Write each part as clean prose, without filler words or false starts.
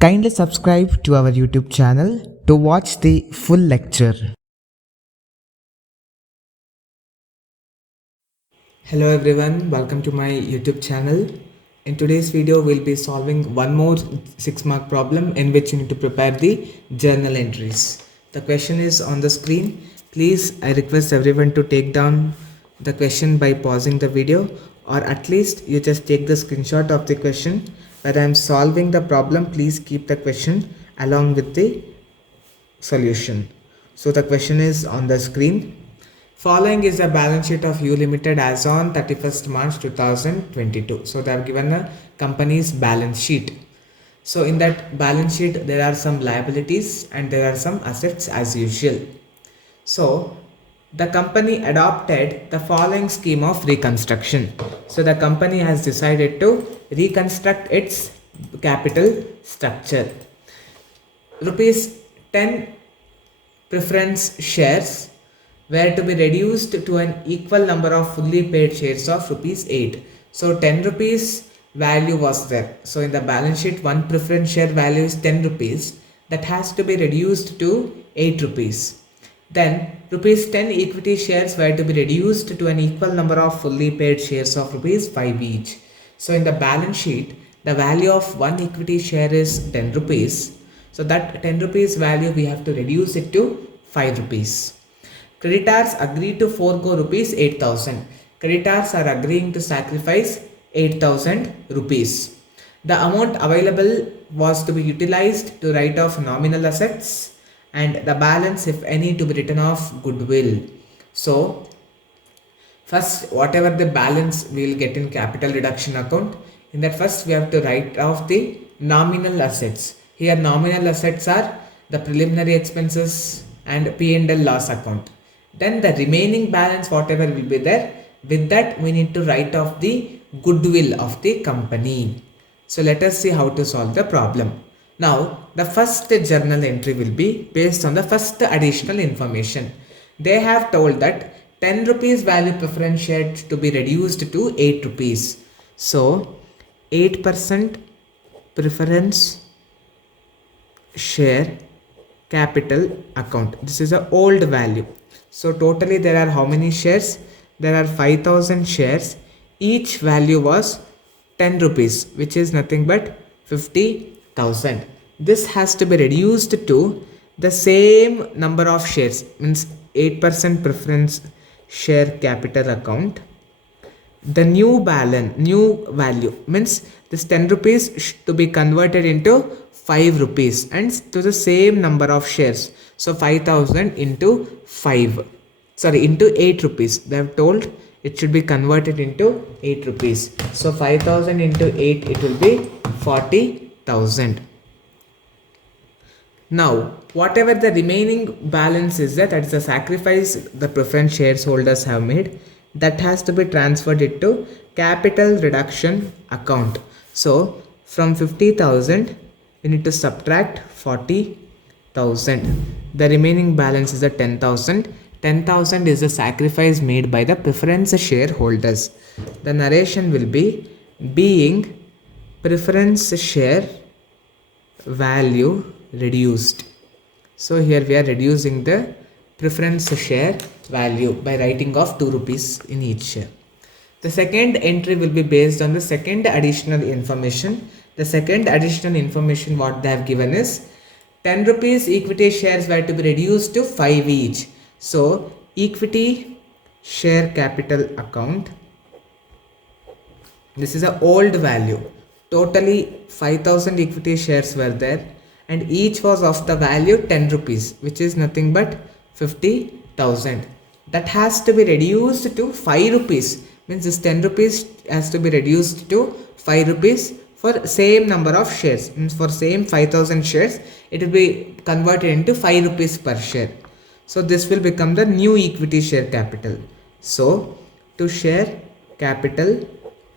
Kindly subscribe to our YouTube channel to watch the full lecture. Hello everyone, welcome to my YouTube channel. In today's video, we'll be solving one more 6-mark problem in which you need to prepare the journal entries. The question is on the screen. Please, I request everyone to take down the question by pausing the video, or at least you just take the screenshot of the question. When I am solving the problem, please keep the question along with the solution. So the question is on the screen. Following is the balance sheet of U Limited as on 31st March 2022. So they have given a company's balance sheet. So in that balance sheet there are some liabilities and there are some assets as usual. So the company adopted the following scheme of reconstruction. So the company has decided to reconstruct its capital structure. Rupees 10 preference shares were to be reduced to an equal number of fully paid shares of rupees 8. So 10 rupees value was there. So in the balance sheet, one preference share value is 10 rupees. That has to be reduced to 8 rupees. Then rupees 10 equity shares were to be reduced to an equal number of fully paid shares of rupees 5 each. So in the balance sheet, the value of one equity share is 10 rupees. So that 10 rupees value we have to reduce it to 5 rupees. Creditors agree to forego rupees 8,000. Creditors are agreeing to sacrifice 8,000 rupees. The amount available was to be utilized to write off nominal assets and the balance, if any, to be written off goodwill. So first, whatever the balance we will get in capital reduction account, in that first we have to write off the nominal assets. Here nominal assets are the preliminary expenses and P&L loss account. Then the remaining balance whatever will be there, with that we need to write off the goodwill of the company. So let us see how to solve the problem. Now the first journal entry will be based on the first additional information. They have told that 10 rupees value preference share to be reduced to 8 rupees. So 8% preference share capital account. This is a old value. So totally there are how many shares? There are 5,000 shares. Each value was 10 rupees, which is nothing but 50,000. This has to be reduced to the same number of shares, means 8% preference share capital account. The new value means this 10 rupees to be converted into 5 rupees and to the same number of shares. So 5,000 into 5, sorry, into 8 rupees. They have told it should be converted into 8 rupees. So 5,000 into 8, it will be 40,000. Now, whatever the remaining balance is that is the sacrifice the preference shareholders have made, that has to be transferred into capital reduction account. So from 50,000 we need to subtract 40,000. The remaining balance is the 10,000. 10,000 is the sacrifice made by the preference shareholders. The narration will be being preference share value reduced. So here we are reducing the preference share value by writing off 2 rupees in each share. The second entry will be based on the second additional information. The second additional information what they have given is 10 rupees equity shares were to be reduced to 5 each. So equity share capital account, this is an old value. Totally 5,000 equity shares were there and each was of the value 10 rupees, which is nothing but 50,000. That has to be reduced to 5 rupees, means this 10 rupees has to be reduced to 5 rupees for same number of shares, means for same 5,000 shares it will be converted into 5 rupees per share. So this will become the new equity share capital. So to share capital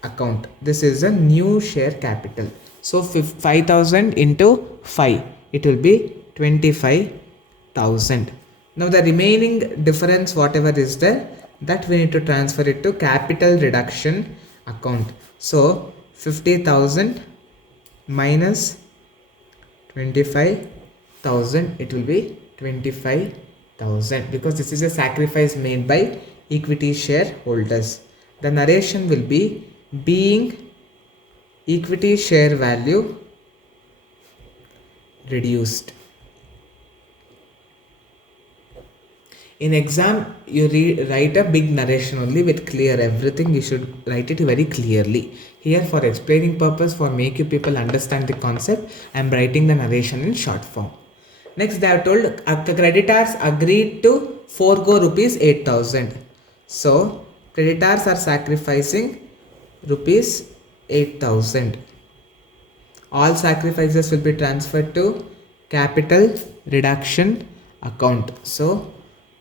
account, this is a new share capital. So 5,000 into 5, it will be 25,000. Now the remaining difference whatever is there, that we need to transfer it to capital reduction account. So 50,000 minus 25,000, it will be 25,000 because this is a sacrifice made by equity shareholders. The narration will be being equity share value reduced. In exam, you write a big narration only with clear everything. You should write it very clearly. Here, for explaining purpose, for make you people understand the concept, I am writing the narration in short form. Next, they are told creditors agreed to forego rupees 8,000. So, creditors are sacrificing rupees 8,000. All sacrifices will be transferred to capital reduction account. So,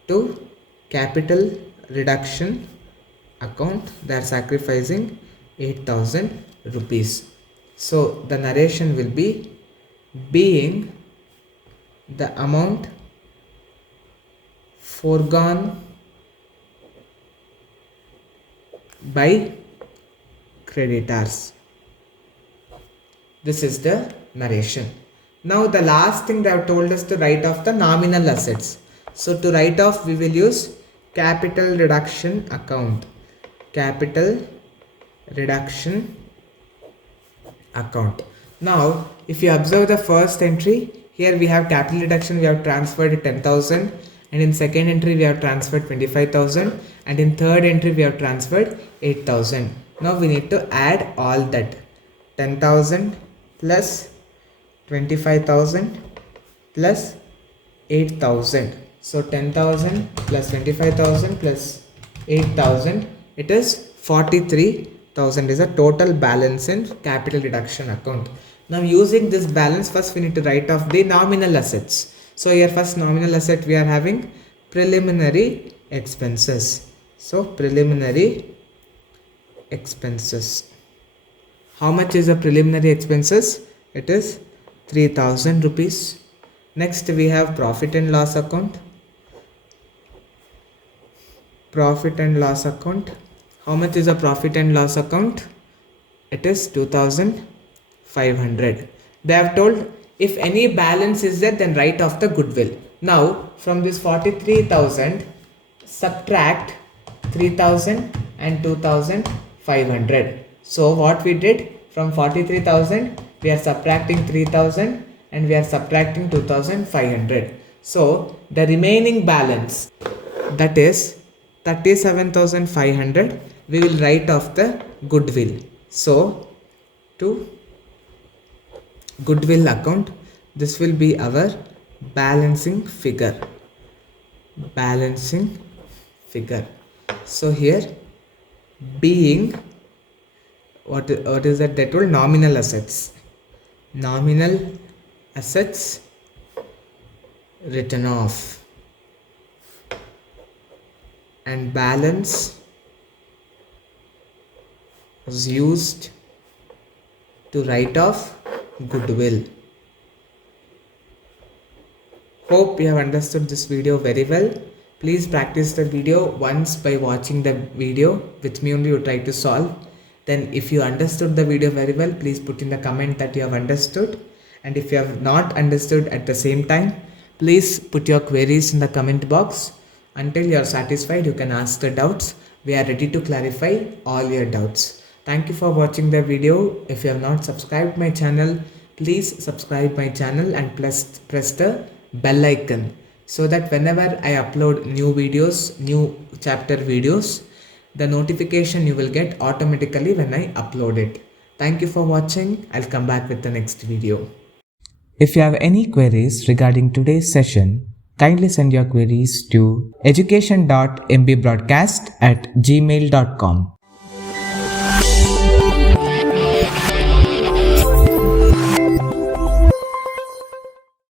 to capital reduction account, they are sacrificing 8,000 rupees. So, the narration will be being the amount foregone by creditors. This is the narration. Now the last thing they have told us to write off the nominal assets. So to write off, we will use capital reduction account. Capital reduction account. Now if you observe the first entry, here we have capital reduction, we have transferred 10,000, and in second entry we have transferred 25,000, and in third entry we have transferred 8,000. Now we need to add all that. 10,000 plus 25,000 plus 8,000. So 10,000 plus 25,000 plus 8,000, it is 43,000 is a total balance in capital reduction account. Now using this balance, first we need to write off the nominal assets. So here first nominal asset we are having preliminary expenses. So preliminary expenses. How much is the preliminary expenses? It is 3,000 rupees. Next we have profit and loss account. Profit and loss account. How much is the profit and loss account? It is 2,500. They have told if any balance is there, then write off the goodwill. Now from this 43,000, subtract 3,000 and 2,500. So what we did, from 43,000 we are subtracting 3,000 and we are subtracting 2,500. So the remaining balance, that is 37,500, we will write off the goodwill. So to goodwill account, this will be our balancing figure. Balancing figure. So here being what is that? That will nominal assets. Nominal assets written off, and balance was used to write off goodwill. Hope you have understood this video very well. Please practice the video once by watching the video. With me only you try to solve. Then if you understood the video very well, please put in the comment that you have understood. And if you have not understood at the same time, please put your queries in the comment box. Until you are satisfied, you can ask the doubts. We are ready to clarify all your doubts. Thank you for watching the video. If you have not subscribed my channel, please subscribe my channel and press the bell icon, so that whenever I upload new videos, new chapter videos, the notification you will get automatically when I upload it. Thank you for watching. I'll come back with the next video. If you have any queries regarding today's session, kindly send your queries to education.mbroadcast@gmail.com.